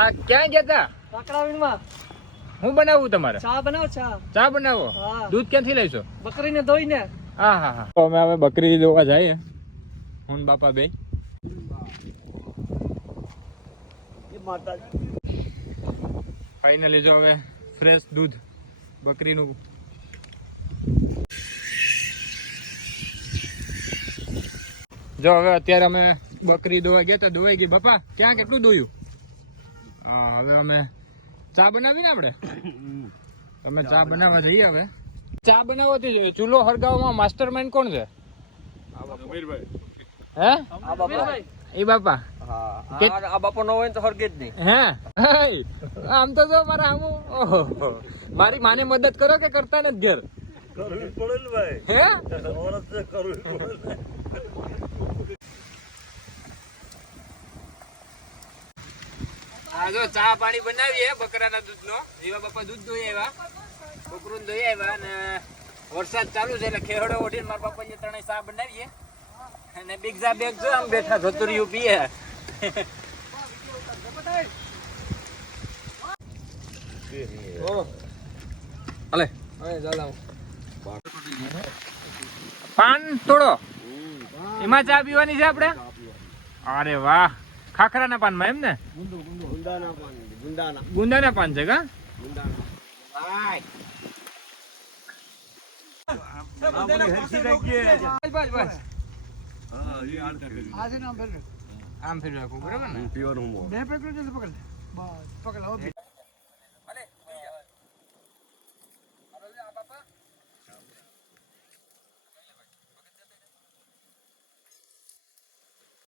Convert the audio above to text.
આ ક્યાં ગયા તા? કાકડાવીણમાં હું બનાવું તમારે? ચા બનાવો ચા. ચા બનાવો? હા. દૂધ ક્યાંથી લઈશો? બકરીને ધોઈને. હા હા હા. તો અમે હવે બકરી જોવા જઈએ. હું બાપા બે. ફાઇનલી જો હવે ફ્રેશ દૂધ બકરીનું. જો હવે અત્યારે અમે બકરી દોવા ગયા હતા દોવાઈ ગઈ. બાપા ક્યાં કેટલું દોયું? હા હવે અમે ચા બનાવી ને આપણે? તમે ચા બનાવવા જઈએ હવે. ચા બનાવવાથી ચૂલો હળગાવવામાં માસ્ટર માઇન્ડ કોણ છે? હે? એ બાપા. આ બાપો નો હોય તો હરગે જ નહીં. હે? હે. આમ તો જો મારા આમ. મારી માને મદદ કરો કે કરતા નથી ઘેર? હે? આ જો ચા પાણી બનાવીએ બકરાના દૂધનો. એવા બાપા દૂધ દોઈ આવ્યા. બકરું દોઈ આવ્યા અને વરસાદ ચાલુ છે એટલે ખેડો ઓઢીને મારા બાપા ત્રણેય ચા બનાવીએ. અને બીજા બેગ જો આમ બેઠા ધોતરિયું પીએ. અલે પાન તોડો. એમાં ચા પીવાની છે આપણે? અરે વાહ. ખાખરાના પાનમાં એમ ને? ગુંદાના પાન છે કા? આમ ફેરવી રાખવું બરાબર ને? બે પકડો પકડ